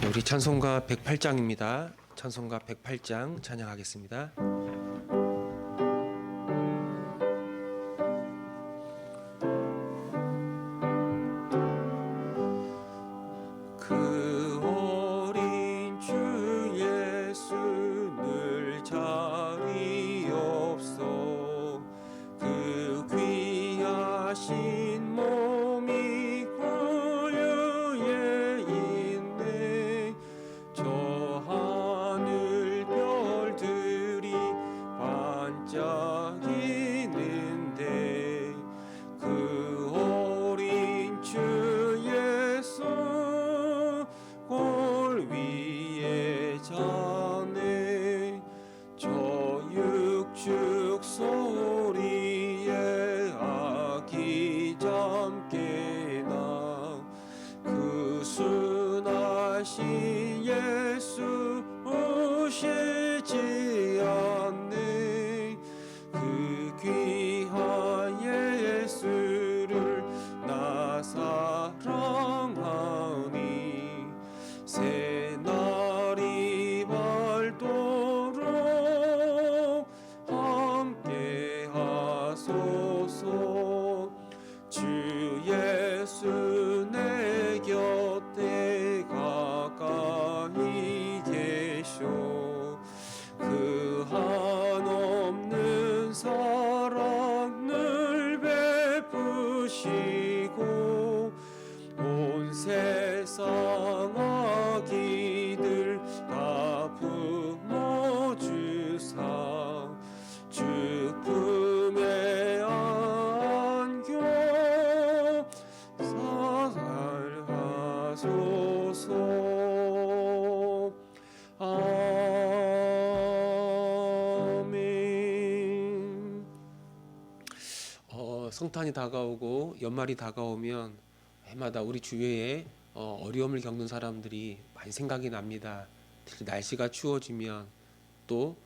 네, 우리 찬송가 108장입니다. 찬송가 108장 찬양하겠습니다. 그 어린 주 예수 늘 자리 없어 그 귀하신 몸이 구유에 있네. 저 하늘 별들이 반짝이는데 그 어린 주 예수 골 위에 자네. 저 육축 소리에 아기 잠깨나 그 순하신 예수 오시지 않네. 그 귀한 예수를 나 사랑하니 새날이 밝도록 함께 하소서. 주 예수 내 곁에 가까이 계셔. 그 한없는 사랑을 베푸시고 온 세상 아기들 다 품어주사 주 품에 안겨 사살하소서. 아멘. 성탄이 다가오고 연말이 다가오면 해마다 우리 주위에 어려움을 겪는 사람들이 많이 생각이 납니다. 특히 날씨가 추워지면 또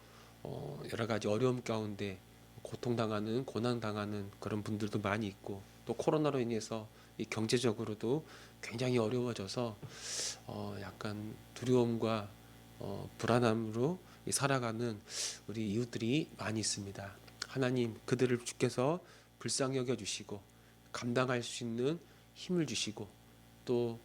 여러 가지 어려움 가운데 고통당하는 고난당하는 그런 분들도 많이 있고, 또 코로나로 인해서 이 경제적으로도 굉장히 어려워져서 약간 두려움과 불안함으로 살아가는 우리 이웃들이 많이 있습니다. 하나님, 그들을 주께서 불쌍히 여겨주시고 감당할 수 있는 힘을 주시고, 또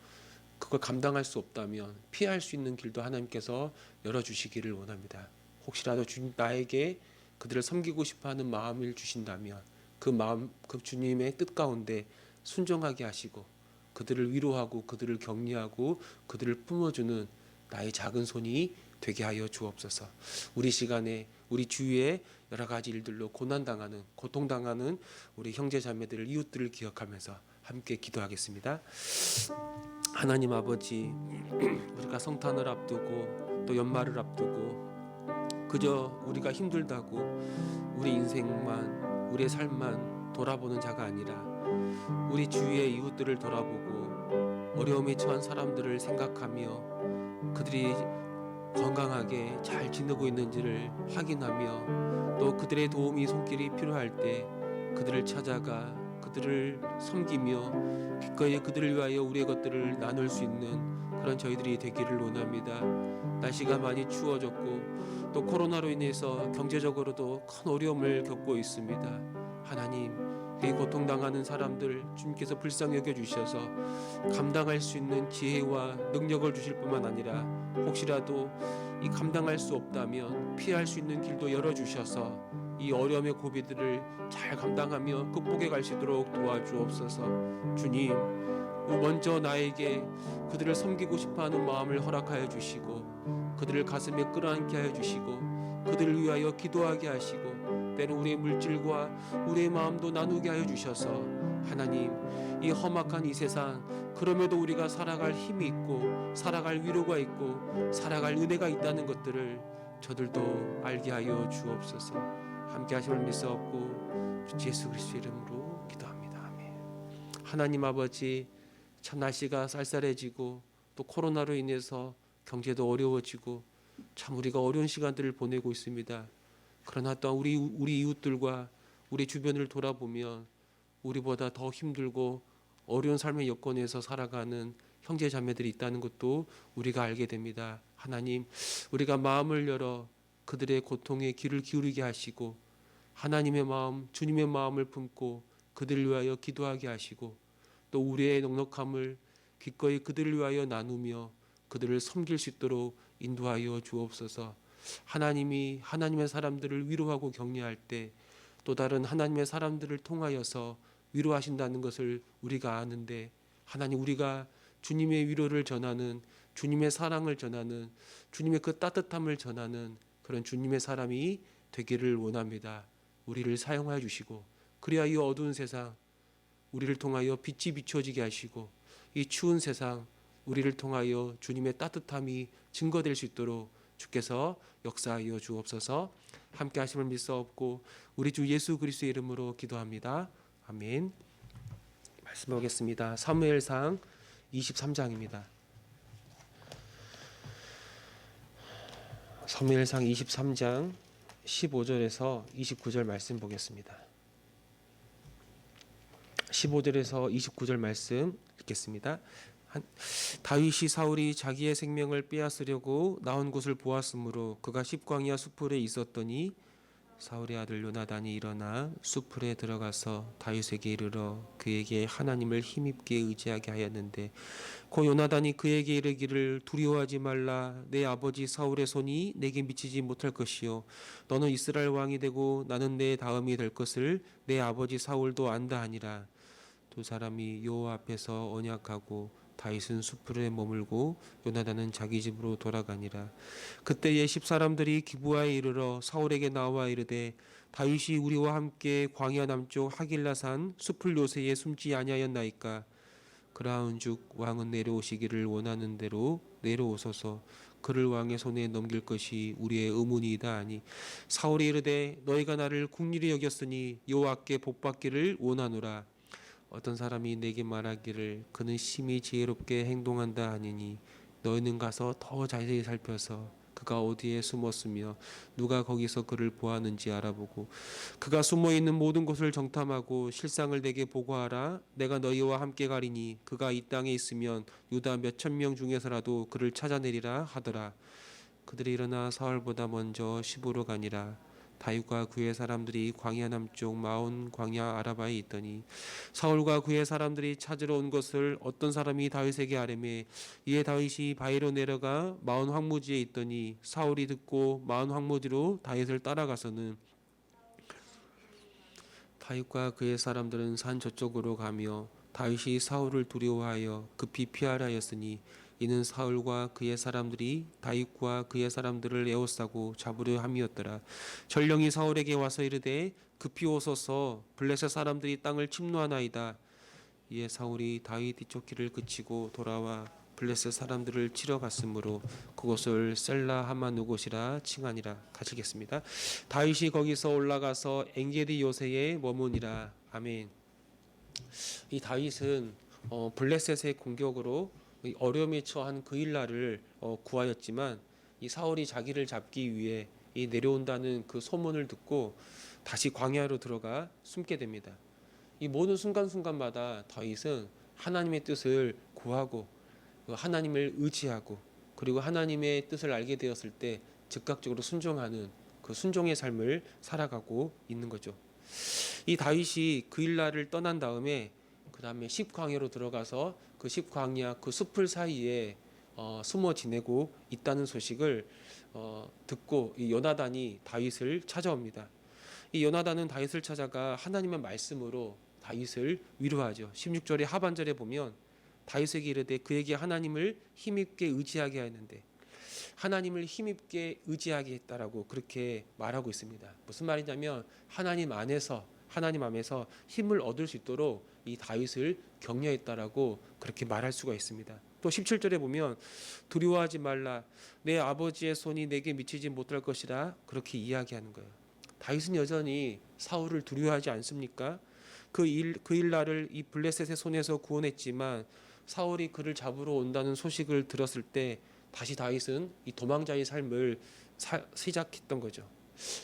그걸 감당할 수 없다면 피할 수 있는 길도 하나님께서 열어주시기를 원합니다. 혹시라도 나에게 그들을 섬기고 싶어하는 마음을 주신다면 그 마음, 그 주님의 뜻 가운데 순종하게 하시고 그들을 위로하고 그들을 격려하고 그들을 품어주는 나의 작은 손이 되게 하여 주옵소서. 우리 시간에 우리 주위에 여러 가지 일들로 고난당하는 고통당하는 우리 형제 자매들을 이웃들을 기억하면서 함께 기도하겠습니다. 하나님 아버지, 우리가 성탄을 앞두고 또 연말을 앞두고 그저 우리가 힘들다고 우리 인생만, 우리의 삶만 돌아보는 자가 아니라 우리 주위의 이웃들을 돌아보고 어려움에 처한 사람들을 생각하며 그들이 건강하게 잘 지내고 있는지를 확인하며, 또 그들의 도움이 손길이 필요할 때 그들을 찾아가 그들을 섬기며 기꺼이 그들을 위하여 우리의 것들을 나눌 수 있는 그런 저희들이 되기를 원합니다. 날씨가 많이 추워졌고 또 코로나로 인해서 경제적으로도 큰 어려움을 겪고 있습니다. 하나님, 이 고통당하는 사람들 주님께서 불쌍히 여겨주셔서 감당할 수 있는 지혜와 능력을 주실 뿐만 아니라 혹시라도 이 감당할 수 없다면 피할 수 있는 길도 열어주셔서 이 어려움의 고비들을 잘 감당하며 극복해 갈 수 있도록 도와주옵소서. 주님, 먼저 나에게 그들을 섬기고 싶어하는 마음을 허락하여 주시고 그들을 가슴에 끌어안게 하여 주시고 그들을 위하여 기도하게 하시고 때로 우리의 물질과 우리의 마음도 나누게 하여 주셔서 하나님, 이 험악한 이 세상 그럼에도 우리가 살아갈 힘이 있고 살아갈 위로가 있고 살아갈 은혜가 있다는 것들을 저들도 알게 하여 주옵소서. 함께 하심을 믿사옵고 주 예수 그리스도의 이름으로 기도합니다. 아멘. 하나님 아버지, 참 날씨가 쌀쌀해지고 또 코로나로 인해서 경제도 어려워지고 참 우리가 어려운 시간들을 보내고 있습니다. 그러나 또한 우리 이웃들과 우리 주변을 돌아보면 우리보다 더 힘들고 어려운 삶의 여건에서 살아가는 형제 자매들이 있다는 것도 우리가 알게 됩니다. 하나님, 우리가 마음을 열어 그들의 고통에 귀를 기울이게 하시고 하나님의 마음, 주님의 마음을 품고 그들을 위하여 기도하게 하시고 또 우리의 넉넉함을 기꺼이 그들을 위하여 나누며 그들을 섬길 수 있도록 인도하여 주옵소서. 하나님이 하나님의 사람들을 위로하고 격려할 때 또 다른 하나님의 사람들을 통하여서 위로하신다는 것을 우리가 아는데 하나님, 우리가 주님의 위로를 전하는, 주님의 사랑을 전하는, 주님의 그 따뜻함을 전하는 그런 주님의 사람이 되기를 원합니다. 우리를 사용하여 주시고 그래야 이 어두운 세상 우리를 통하여 빛이 비춰지게 하시고 이 추운 세상 우리를 통하여 주님의 따뜻함이 증거될 수 있도록 주께서 역사하여 주옵소서. 함께 하심을 믿사옵고 우리 주 예수 그리스도의 이름으로 기도합니다. 아멘. 말씀 보겠습니다. 사무엘상 23장입니다. 사무엘상 23장 15절에서 29절 말씀 보겠습니다. 15절에서 29절 말씀 읽겠습니다. 다윗이 사울이 자기의 생명을 빼앗으려고 나온 곳을 보았으므로 그가 십광야 수풀에 있었더니 사울의 아들 요나단이 일어나 수풀에 들어가서 다윗에게 이르러 그에게 하나님을 힘입게 의지하게 하였는데 고 요나단이 그에게 이르기를 두려워하지 말라. 내 아버지 사울의 손이 내게 미치지 못할 것이요 너는 이스라엘 왕이 되고 나는 내 다음이 될 것을 내 아버지 사울도 안다 하니라. 두 사람이 여호와 앞에서 언약하고 다윗은 수풀에 머물고 요나단은 자기 집으로 돌아가니라. 그때에 10사람들이 기브아에 이르러 사울에게 나와 이르되 다윗이 우리와 함께 광야 남쪽 하길라산 수풀 요새에 숨지 아니하였나이까. 그라운즉 왕은 내려오시기를 원하는 대로 내려오소서. 그를 왕의 손에 넘길 것이 우리의 의문이다 하니 사울이 이르되 너희가 나를 긍휼히 여겼으니 여호와께 복받기를 원하노라. 어떤 사람이 내게 말하기를 그는 심히 지혜롭게 행동한다 하니니 너희는 가서 더 자세히 살펴서 그가 어디에 숨었으며 누가 거기서 그를 보았는지 알아보고 그가 숨어있는 모든 곳을 정탐하고 실상을 내게 보고하라. 내가 너희와 함께 가리니 그가 이 땅에 있으면 유다 몇천 명 중에서라도 그를 찾아내리라 하더라. 그들이 일어나 사울보다 먼저 시부로 가니라. 다윗과 그의 사람들이 광야 남쪽 마온 광야 아라바에 있더니 사울과 그의 사람들이 찾으러 온 것을 어떤 사람이 다윗에게 아뢰매 이에 다윗이 바위로 내려가 마온 황무지에 있더니 사울이 듣고 마온 황무지로 다윗을 따라가서는 다윗과 그의 사람들은 산 저쪽으로 가며 다윗이 사울을 두려워하여 급히 피하라 하였으니 이는 사울과 그의 사람들이 다윗과 그의 사람들을 에워싸고 잡으려 함이었더라. 전령이 사울에게 와서 이르되 급히 오소서 블레셋 사람들이 땅을 침노하나이다. 이에 사울이 다윗 뒤쫓기를 그치고 돌아와 블레셋 사람들을 치러 갔으므로 그곳을 셀라 하마누곳이라 칭하니라. 같이 읽겠습니다. 다윗이 거기서 올라가서 엔게디 요새에 머무니라. 아멘. 이 다윗은 블레셋의 공격으로 어려움에 처한 그 일날을 구하였지만 이 사울이 자기를 잡기 위해 이 내려온다는 그 소문을 듣고 다시 광야로 들어가 숨게 됩니다. 이 모든 순간순간마다 다윗은 하나님의 뜻을 구하고 하나님을 의지하고 그리고 하나님의 뜻을 알게 되었을 때 즉각적으로 순종하는 그 순종의 삶을 살아가고 있는 거죠. 이 다윗이 그 일날을 떠난 다음에 그 다음에 십광야로 들어가서 그 십광야 그 숲을 사이에 숨어 지내고 있다는 소식을 듣고 이 요나단이 다윗을 찾아옵니다. 이 요나단은 다윗을 찾아가 하나님의 말씀으로 다윗을 위로하죠. 16절의 하반절에 보면 다윗에게 이르되 그에게 하나님을 힘입게 의지하게 하였는데 하나님을 힘입게 의지하게 했다라고 그렇게 말하고 있습니다. 무슨 말이냐면 하나님 안에서 힘을 얻을 수 있도록 이 다윗을 격려했다라고 그렇게 말할 수가 있습니다. 또 17절에 보면 두려워하지 말라. 내 아버지의 손이 내게 미치지 못할 것이라 그렇게 이야기하는 거예요. 다윗은 여전히 사울을 두려워하지 않습니까? 그 일날을 이 블레셋의 손에서 구원했지만 사울이 그를 잡으러 온다는 소식을 들었을 때 다시 다윗은 이 도망자의 삶을 시작했던 거죠.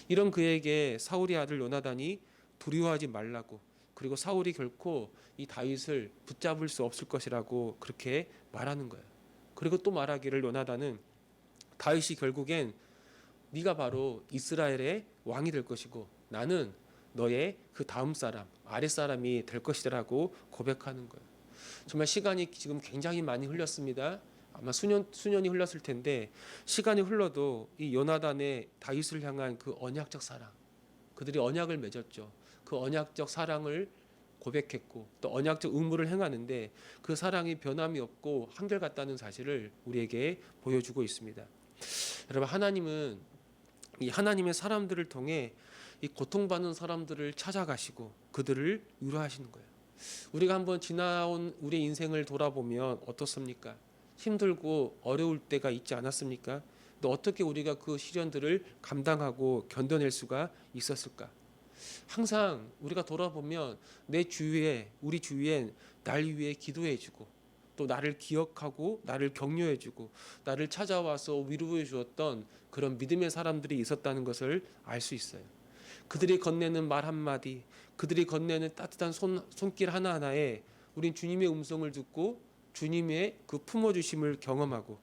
이런 그에게 사울의 아들 요나단이 두려워하지 말라고 그리고 사울이 결코 이 다윗을 붙잡을 수 없을 것이라고 그렇게 말하는 거예요. 그리고 또 말하기를 요나단은 다윗이 결국엔 네가 바로 이스라엘의 왕이 될 것이고 나는 너의 그 다음 사람, 아랫 사람이 될 것이라고 고백하는 거예요. 정말 시간이 지금 굉장히 많이 흘렸습니다. 아마 수년이 흘렀을 텐데 시간이 흘러도 이 요나단의 다윗을 향한 그 언약적 사랑, 그들이 언약을 맺었죠. 그 언약적 사랑을 고백했고 또 언약적 의무를 행하는데 그 사랑이 변함이 없고 한결같다는 사실을 우리에게 보여주고 있습니다. 여러분, 하나님은 이 하나님의 사람들을 통해 이 고통받는 사람들을 찾아가시고 그들을 위로하시는 거예요. 우리가 한번 지나온 우리 인생을 돌아보면 어떻습니까? 힘들고 어려울 때가 있지 않았습니까? 또 어떻게 우리가 그 시련들을 감당하고 견뎌낼 수가 있었을까? 항상 우리가 돌아보면 내 주위에, 우리 주위엔 날 위해 기도해주고 또 나를 기억하고 나를 격려해주고 나를 찾아와서 위로해 주었던 그런 믿음의 사람들이 있었다는 것을 알 수 있어요. 그들이 건네는 말 한마디, 그들이 건네는 따뜻한 손길 하나하나에 우린 주님의 음성을 듣고 주님의 그 품어주심을 경험하고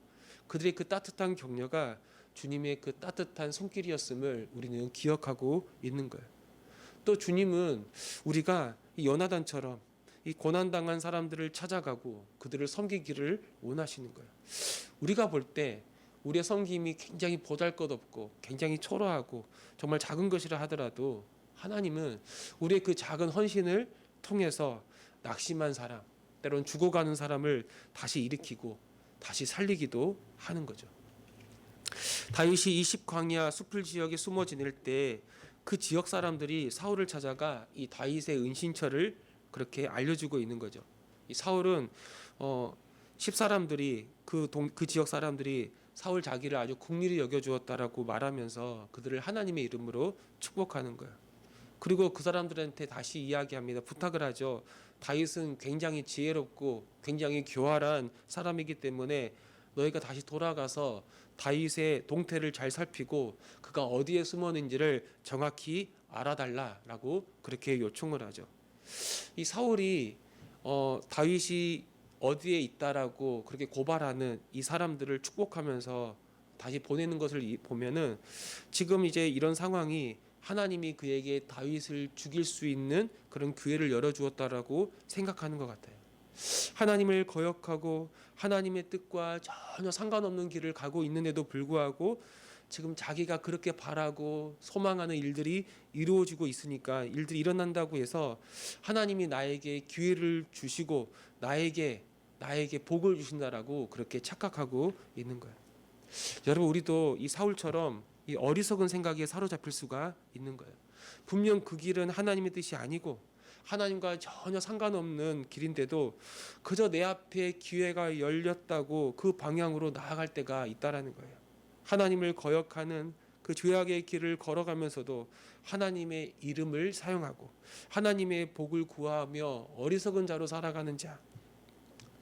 그들의 그 따뜻한 격려가 주님의 그 따뜻한 손길이었음을 우리는 기억하고 있는 거예요. 또 주님은 우리가 이 요나단처럼 이 고난당한 사람들을 찾아가고 그들을 섬기기를 원하시는 거예요. 우리가 볼 때 우리의 섬김이 굉장히 보잘것없고 굉장히 초라하고 정말 작은 것이라 하더라도 하나님은 우리의 그 작은 헌신을 통해서 낙심한 사람, 때론 죽어가는 사람을 다시 일으키고 다시 살리기도 하는 거죠. 다윗이 20광야 숲을 지역에 숨어 지낼 때 그 지역 사람들이 사울을 찾아가 이 다윗의 은신처를 그렇게 알려주고 있는 거죠. 이 사울은 10사람들이 그 지역 사람들이 사울 자기를 아주 긍휼히 여겨주었다라고 말하면서 그들을 하나님의 이름으로 축복하는 거예요. 그리고 그 사람들한테 다시 이야기합니다. 부탁을 하죠. 다윗은 굉장히 지혜롭고 굉장히 교활한 사람이기 때문에 너희가 다시 돌아가서 다윗의 동태를 잘 살피고 그가 어디에 숨어 있는지를 정확히 알아달라라고 그렇게 요청을 하죠. 이 사울이 다윗이 어디에 있다라고 그렇게 고발하는 이 사람들을 축복하면서 다시 보내는 것을 보면은 지금 이제 이런 상황이 하나님이 그에게 다윗을 죽일 수 있는 그런 기회를 열어주었다라고 생각하는 것 같아요. 하나님을 거역하고 하나님의 뜻과 전혀 상관없는 길을 가고 있는데도 불구하고 지금 자기가 그렇게 바라고 소망하는 일들이 이루어지고 있으니까 일들이 일어난다고 해서 하나님이 나에게 기회를 주시고 나에게 복을 주신다라고 그렇게 착각하고 있는 거예요. 여러분, 우리도 이 사울처럼 이 어리석은 생각에 사로잡힐 수가 있는 거예요. 분명 그 길은 하나님의 뜻이 아니고 하나님과 전혀 상관없는 길인데도 그저 내 앞에 기회가 열렸다고 그 방향으로 나아갈 때가 있다라는 거예요. 하나님을 거역하는 그 죄악의 길을 걸어가면서도 하나님의 이름을 사용하고 하나님의 복을 구하며 어리석은 자로 살아가는 자,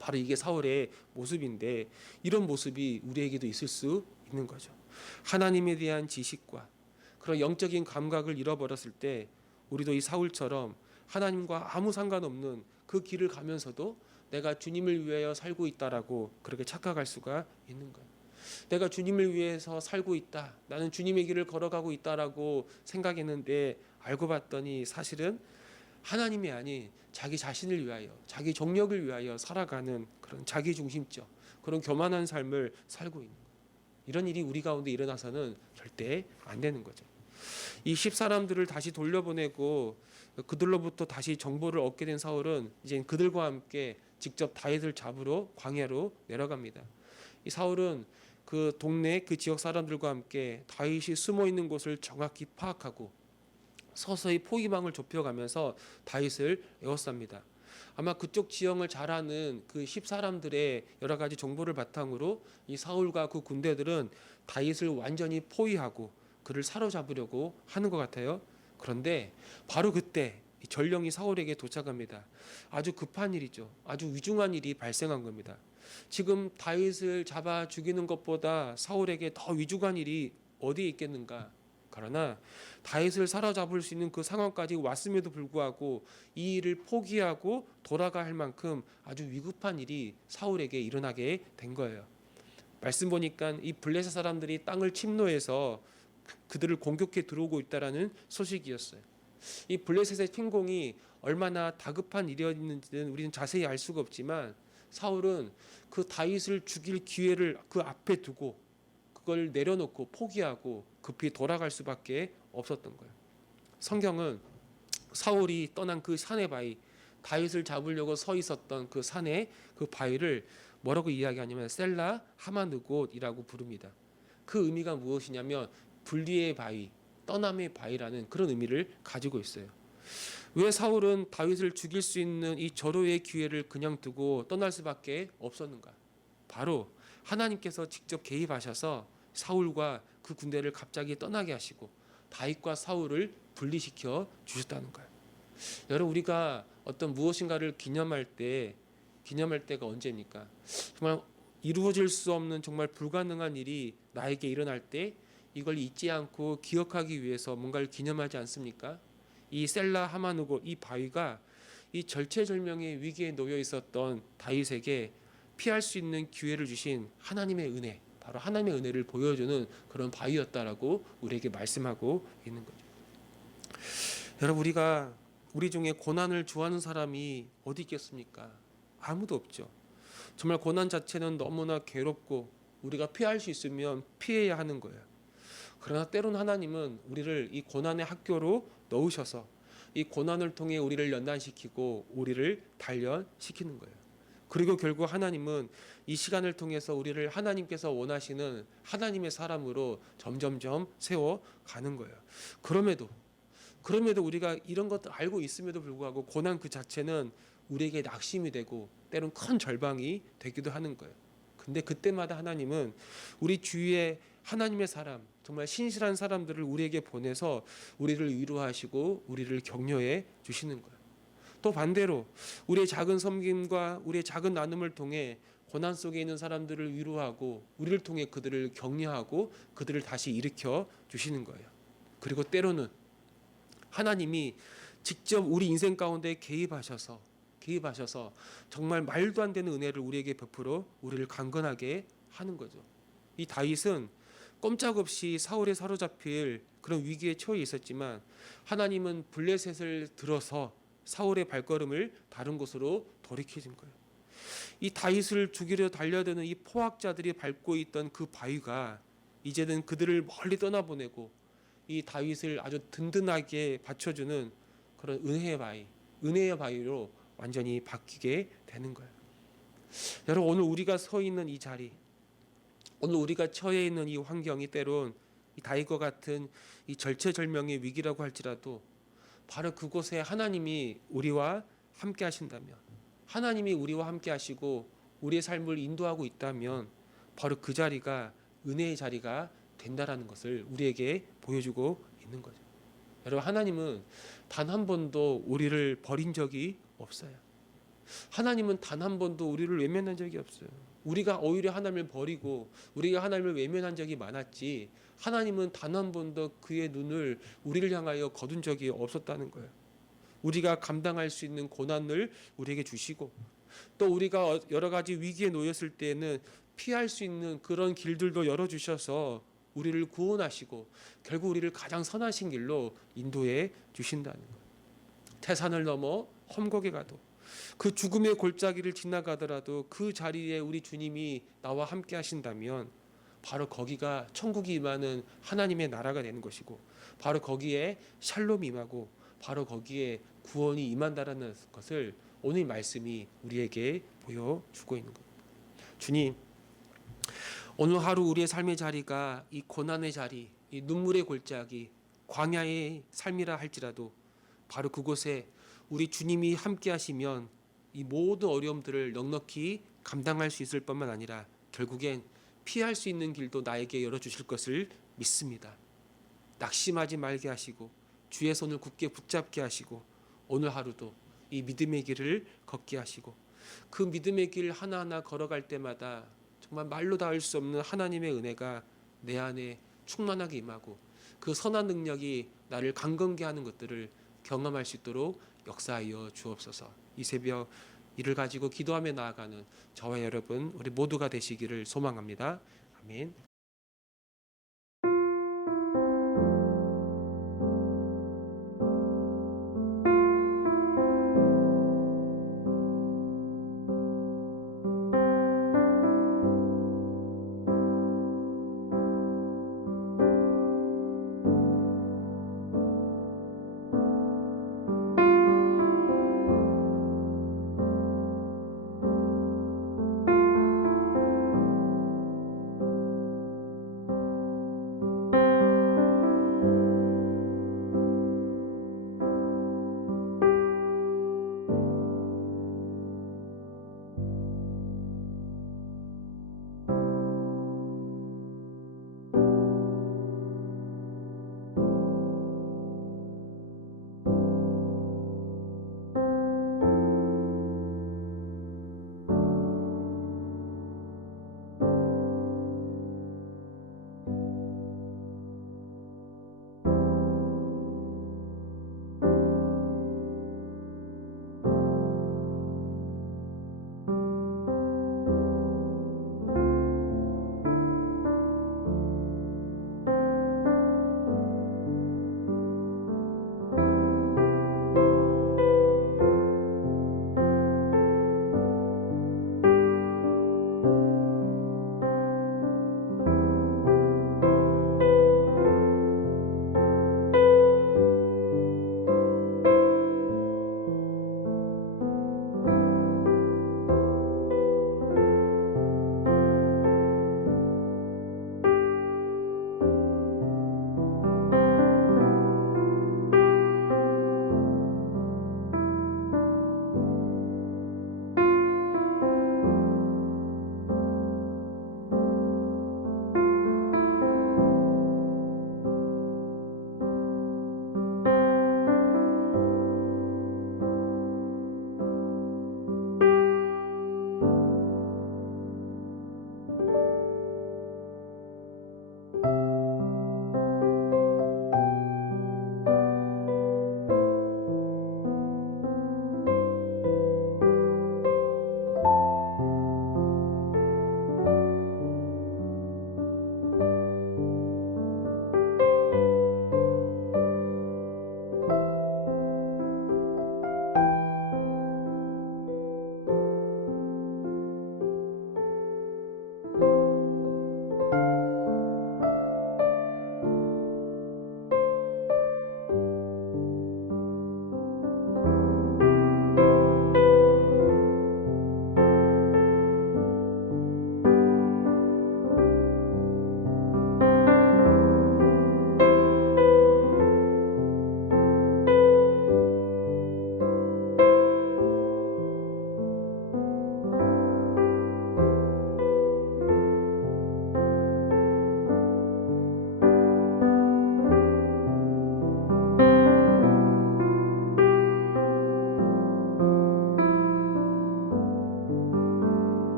바로 이게 사울의 모습인데 이런 모습이 우리에게도 있을 수 있는 거죠. 하나님에 대한 지식과 그런 영적인 감각을 잃어버렸을 때 우리도 이 사울처럼 하나님과 아무 상관없는 그 길을 가면서도 내가 주님을 위하여 살고 있다라고 그렇게 착각할 수가 있는 거예요. 내가 주님을 위해서 살고 있다, 나는 주님의 길을 걸어가고 있다라고 생각했는데 알고 봤더니 사실은 하나님이 아닌 자기 자신을 위하여 자기 정력을 위하여 살아가는 그런 자기중심적 그런 교만한 삶을 살고 있는 거예요. 이런 일이 우리 가운데 일어나서는 절대 안 되는 거죠. 이 10사람들을 다시 돌려보내고 그들로부터 다시 정보를 얻게 된 사울은 이제 그들과 함께 직접 다윗을 잡으러 광야로 내려갑니다. 이 사울은 그 동네 그 지역 사람들과 함께 다윗이 숨어 있는 곳을 정확히 파악하고 서서히 포위망을 좁혀가면서 다윗을 에워쌉니다. 아마 그쪽 지형을 잘 아는 그 10사람들의 여러 가지 정보를 바탕으로 이 사울과 그 군대들은 다윗을 완전히 포위하고 그를 사로잡으려고 하는 것 같아요. 그런데 바로 그때 전령이 사울에게 도착합니다. 아주 급한 일이죠. 아주 위중한 일이 발생한 겁니다. 지금 다윗을 잡아 죽이는 것보다 사울에게 더 위중한 일이 어디에 있겠는가? 그러나 다윗을 사로잡을 수 있는 그 상황까지 왔음에도 불구하고 이 일을 포기하고 돌아가 할 만큼 아주 위급한 일이 사울에게 일어나게 된 거예요. 말씀 보니까 이 블레셋 사람들이 땅을 침노해서 그들을 공격해 들어오고 있다라는 소식이었어요. 이 블레셋의 침공이 얼마나 다급한 일이었는지는 우리는 자세히 알 수가 없지만 사울은 그 다윗을 죽일 기회를 그 앞에 두고 그걸 내려놓고 포기하고 급히 돌아갈 수밖에 없었던 거예요. 성경은 사울이 떠난 그 산의 바위, 다윗을 잡으려고 서 있었던 그 산의 그 바위를 뭐라고 이야기하냐면 셀라 하마느곳이라고 부릅니다. 그 의미가 무엇이냐면 분리의 바위, 떠남의 바위라는 그런 의미를 가지고 있어요. 왜 사울은 다윗을 죽일 수 있는 이 절호의 기회를 그냥 두고 떠날 수밖에 없었는가? 바로 하나님께서 직접 개입하셔서 사울과 그 군대를 갑자기 떠나게 하시고 다윗과 사울을 분리시켜 주셨다는 거예요. 여러분, 우리가 어떤 무엇인가를 기념할 때가 언제입니까? 정말 이루어질 수 없는 정말 불가능한 일이 나에게 일어날 때 이걸 잊지 않고 기억하기 위해서 뭔가를 기념하지 않습니까? 이 셀라 하마누고 이 바위가 이 절체절명의 위기에 놓여 있었던 다윗에게 피할 수 있는 기회를 주신 하나님의 은혜, 바로 하나님의 은혜를 보여주는 그런 바위였다라고 우리에게 말씀하고 있는 거죠. 여러분, 우리 중에 고난을 좋아하는 사람이 어디 있겠습니까? 아무도 없죠. 정말 고난 자체는 너무나 괴롭고 우리가 피할 수 있으면 피해야 하는 거예요. 그러나 때론 하나님은 우리를 이 고난의 학교로 넣으셔서 이 고난을 통해 우리를 연단시키고 우리를 단련시키는 거예요. 그리고 결국 하나님은 이 시간을 통해서 우리를 하나님께서 원하시는 하나님의 사람으로 점점점 세워가는 거예요. 그럼에도 우리가 이런 것들 알고 있음에도 불구하고 고난 그 자체는 우리에게 낙심이 되고 때론 큰 절망이 되기도 하는 거예요. 근데 그때마다 하나님은 우리 주위에 하나님의 사람, 정말 신실한 사람들을 우리에게 보내서 우리를 위로하시고 우리를 격려해 주시는 거예요. 또 반대로 우리의 작은 섬김과 우리의 작은 나눔을 통해 고난 속에 있는 사람들을 위로하고 우리를 통해 그들을 격려하고 그들을 다시 일으켜 주시는 거예요. 그리고 때로는 하나님이 직접 우리 인생 가운데 개입하셔서 정말 말도 안 되는 은혜를 우리에게 베풀어 우리를 강건하게 하는 거죠. 이 다윗은 꼼짝없이 사울에 사로잡힐 그런 위기에 처해 있었지만 하나님은 블레셋을 들어서 사울의 발걸음을 다른 곳으로 돌이키신 거예요. 이 다윗을 죽이려 달려드는 이 포악자들이 밟고 있던 그 바위가 이제는 그들을 멀리 떠나보내고 이 다윗을 아주 든든하게 받쳐주는 그런 은혜의 바위로 완전히 바뀌게 되는 거예요. 여러분, 오늘 우리가 서 있는 이 자리, 오늘 우리가 처해 있는 이 환경이 때론 이 다윗과 같은 이 절체절명의 위기라고 할지라도 바로 그곳에 하나님이 우리와 함께 하신다면, 하나님이 우리와 함께 하시고 우리의 삶을 인도하고 있다면 바로 그 자리가 은혜의 자리가 된다라는 것을 우리에게 보여주고 있는 거죠. 여러분, 하나님은 단 한 번도 우리를 버린 적이 없어요. 하나님은 단 한 번도 우리를 외면한 적이 없어요. 우리가 오히려 하나님을 버리고 우리가 하나님을 외면한 적이 많았지, 하나님은 단 한 번도 그의 눈을 우리를 향하여 거둔 적이 없었다는 거예요. 우리가 감당할 수 있는 고난을 우리에게 주시고 또 우리가 여러 가지 위기에 놓였을 때에는 피할 수 있는 그런 길들도 열어주셔서 우리를 구원하시고 결국 우리를 가장 선하신 길로 인도해 주신다는 거예요. 태산을 넘어 험곡에 가도 그 죽음의 골짜기를 지나가더라도 그 자리에 우리 주님이 나와 함께 하신다면 바로 거기가 천국이 임하는 하나님의 나라가 되는 것이고 바로 거기에 샬롬이 임하고 바로 거기에 구원이 임한다라는 것을 오늘 말씀이 우리에게 보여주고 있는 겁니다. 주님, 오늘 하루 우리의 삶의 자리가 이 고난의 자리, 이 눈물의 골짜기, 광야의 삶이라 할지라도 바로 그곳에 우리 주님이 함께 하시면 이 모든 어려움들을 넉넉히 감당할 수 있을 뿐만 아니라 결국엔 피할 수 있는 길도 나에게 열어주실 것을 믿습니다. 낙심하지 말게 하시고 주의 손을 굳게 붙잡게 하시고 오늘 하루도 이 믿음의 길을 걷게 하시고 그 믿음의 길 하나하나 걸어갈 때마다 정말 말로 닿을 수 없는 하나님의 은혜가 내 안에 충만하게 임하고 그 선한 능력이 나를 강건케 하는 것들을 경험할 수 있도록 역사하여 주옵소서. 이 새벽 이를 가지고 기도하며 나아가는 저와 여러분 우리 모두가 되시기를 소망합니다. 아멘.